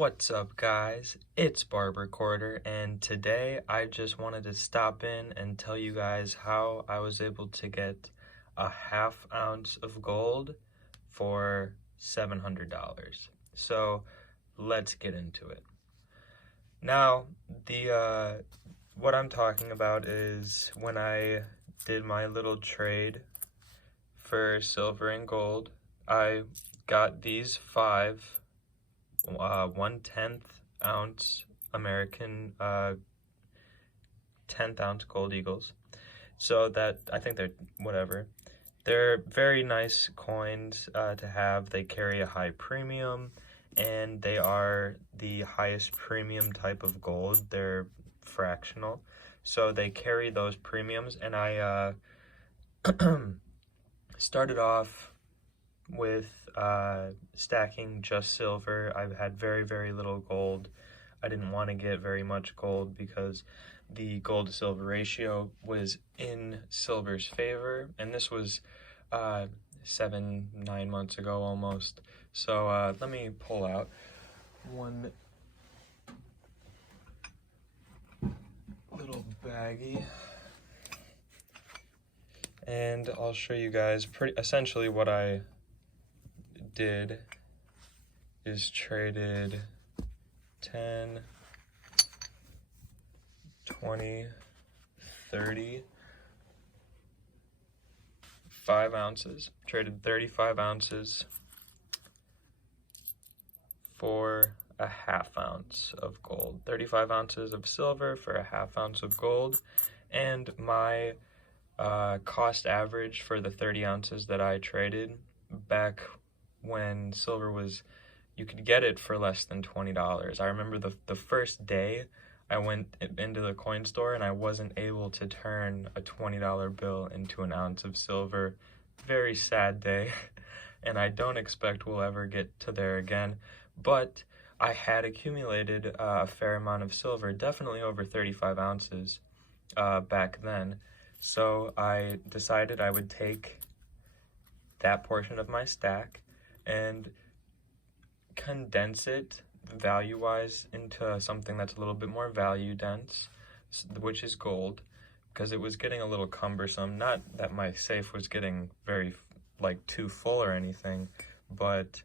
What's up, guys? It's Barber Quarter, and today I just wanted to stop in and tell you guys how I was able to get a half ounce of gold for $700. So let's get into it. Now, what I'm talking about is when I did my little trade for silver and gold, I got these five 1/10 ounce American 10th ounce gold eagles. So that I think they're whatever. They're very nice coins to have. They carry a high premium, and they are the highest premium type of gold. They're fractional, so they carry those premiums. And I started off with stacking just silver. I've had very little gold. I didn't want to get very much gold because the gold to silver ratio was in silver's favor, and this was 7-9 months ago almost. So let me pull out one little baggie, and I'll show you guys essentially what I did is traded 10, 20, 30, 5 ounces. Traded 35 ounces for a half ounce of gold. 35 ounces of silver for a half ounce of gold. And my cost average for the 30 ounces that I traded back when silver was, you could get it for less than $20. I remember the first day I went into the coin store and I wasn't able to turn a $20 bill into an ounce of silver. Very sad day, and I don't expect we'll ever get to there again. But I had accumulated a fair amount of silver, definitely over 35 ounces back then. So I decided I would take that portion of my stack and condense it value-wise into something that's a little bit more value-dense, which is gold, because it was getting a little cumbersome. Not that my safe was getting very, too full or anything, but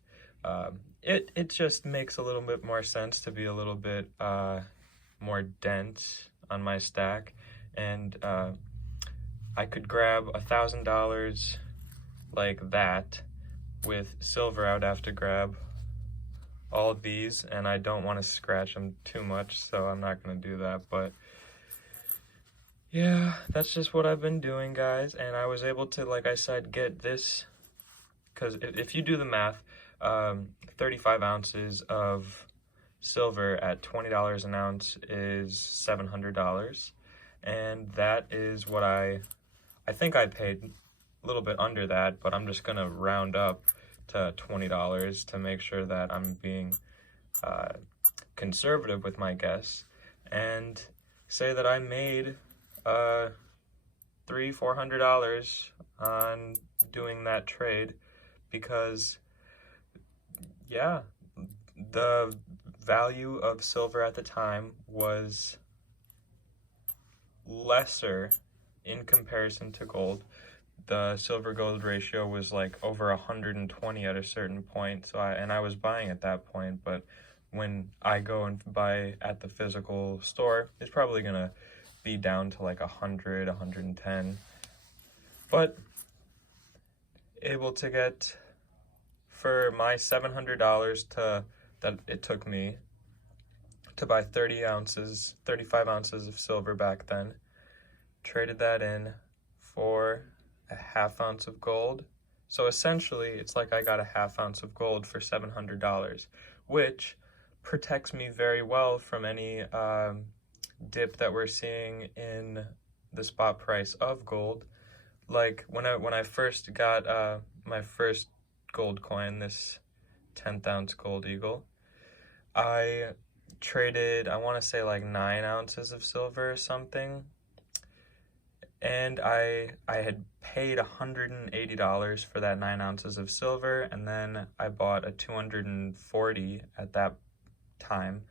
it just makes a little bit more sense to be a little bit more dense on my stack, and I could grab $1,000 like that. With silver, I would have to grab all of these, and I don't want to scratch them too much, so I'm not going to do that. But yeah, that's just what I've been doing, guys. And I was able to, like I said, get this, because if you do the math, 35 ounces of silver at $20 an ounce is $700, and that is what I think I paid a little bit under that, but I'm just gonna round up to $20 to make sure that I'm being conservative with my guess, and say that I made $300-400 on doing that trade, because yeah, the value of silver at the time was lesser in comparison to gold. The silver gold ratio was like over 120 at a certain point. So I was buying at that point, but when I go and buy at the physical store, it's probably gonna be down to like 100, 110. But able to get, for my $700 that it took me to buy 35 ounces of silver back then, traded that in for a half ounce of gold. So essentially, it's like I got a half ounce of gold for $700, which protects me very well from any dip that we're seeing in the spot price of gold. Like when I first got my first gold coin, this 10th ounce gold eagle, I traded, I want to say like 9 ounces of silver or something, and I had paid $180 for that 9 ounces of silver, and then I bought a 240 at that time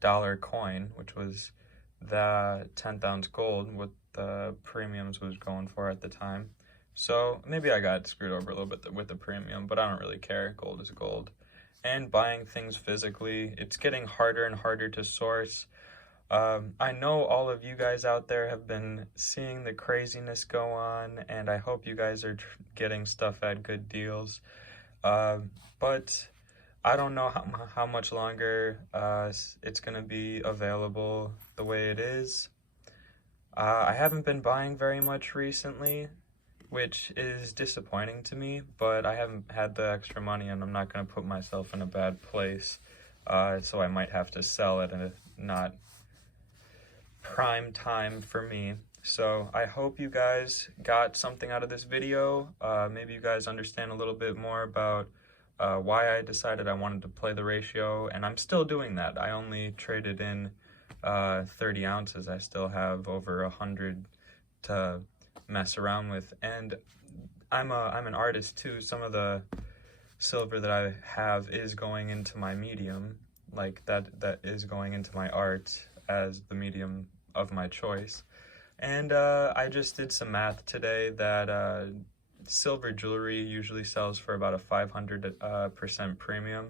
dollar coin, which was the 10th ounce gold, what the premiums was going for at the time. So maybe I got screwed over a little bit with the premium, but I don't really care. Gold is gold. And buying things physically, it's getting harder and harder to source. I know all of you guys out there have been seeing the craziness go on, and I hope you guys are getting stuff at good deals. But I don't know how much longer it's going to be available the way it is. I haven't been buying very much recently, which is disappointing to me, but I haven't had the extra money and I'm not going to put myself in a bad place. So I might have to sell at a not prime time for me. So I hope you guys got something out of this video. Maybe you guys understand a little bit more about why I decided I wanted to play the ratio, and I'm still doing that. I only traded in 30 ounces. I still have over 100 to mess around with, and I'm an artist too. Some of the silver that I have is going into my medium, like that is going into my art as the medium of my choice. And I just did some math today that silver jewelry usually sells for about a 500% premium,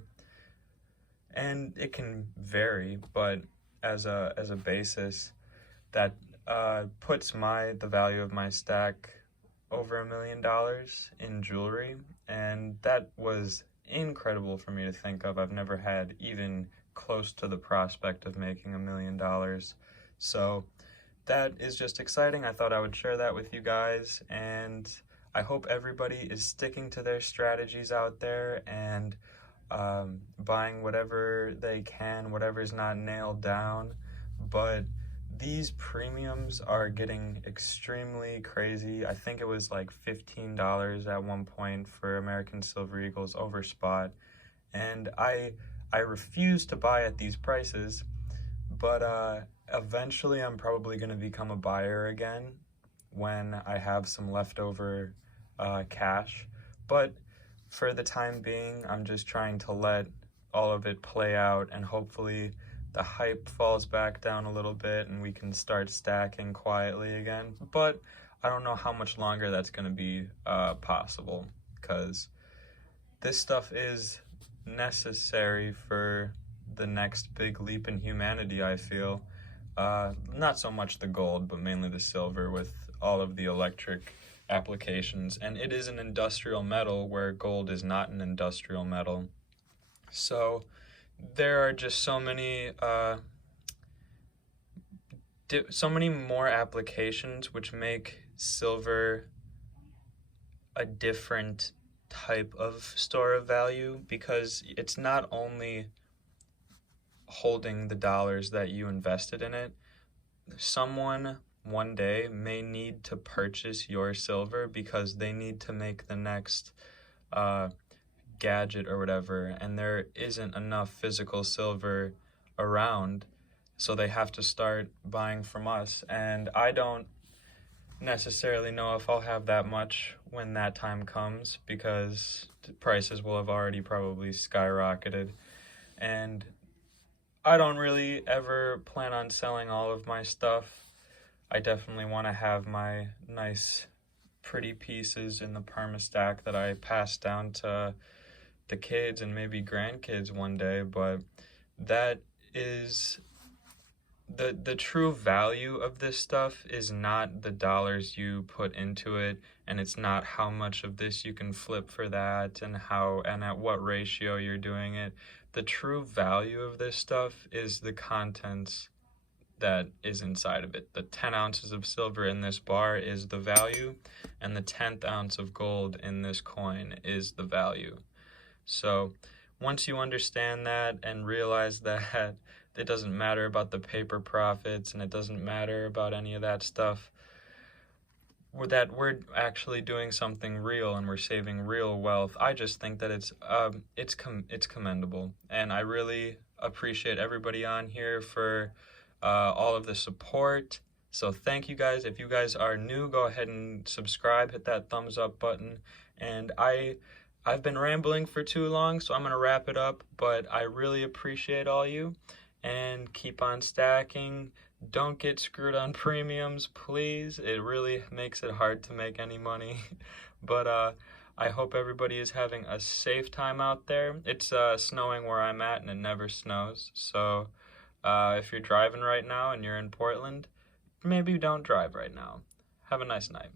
and it can vary, but as a basis, that puts the value of my stack over $1 million in jewelry, and that was incredible for me to think of. I've never had even close to the prospect of making $1 million, so that is just exciting. I thought I would share that with you guys, and I hope everybody is sticking to their strategies out there and buying whatever they can, whatever's not nailed down. But these premiums are getting extremely crazy. I think it was like $15 at one point for American Silver Eagles over spot, and I refuse to buy at these prices, but eventually I'm probably going to become a buyer again when I have some leftover cash. But for the time being, I'm just trying to let all of it play out, and hopefully the hype falls back down a little bit and we can start stacking quietly again. But I don't know how much longer that's going to be possible, because this stuff is necessary for the next big leap in humanity, I feel. Not so much the gold, but mainly the silver with all of the electric applications. And it is an industrial metal where gold is not an industrial metal. So there are just so many more applications which make silver a different type of store of value, because it's not only holding the dollars that you invested in it. Someone one day may need to purchase your silver because they need to make the next gadget or whatever, and there isn't enough physical silver around, so they have to start buying from us. And I don't necessarily know if I'll have that much when that time comes, because the prices will have already probably skyrocketed, and I don't really ever plan on selling all of my stuff. I definitely want to have my nice pretty pieces in the permastack that I pass down to the kids and maybe grandkids one day, but that is the true value of this stuff is not the dollars you put into it, and it's not how much of this you can flip for that and at what ratio you're doing it. The true value of this stuff is the contents that is inside of it. The 10 ounces of silver in this bar is the value, and the 10th ounce of gold in this coin is the value. So once you understand that and realize that it doesn't matter about the paper profits and it doesn't matter about any of that stuff, that we're actually doing something real and we're saving real wealth, I just think that it's commendable. And I really appreciate everybody on here for all of the support. So thank you guys. If you guys are new, go ahead and subscribe, hit that thumbs up button. And I I've been rambling for too long, so I'm going to wrap it up, but I really appreciate all you, and keep on stacking. Don't get screwed on premiums, please. It really makes it hard to make any money. But I hope everybody is having a safe time out there. It's snowing where I'm at, and it never snows. So if you're driving right now and you're in Portland, maybe don't drive right now. Have a nice night.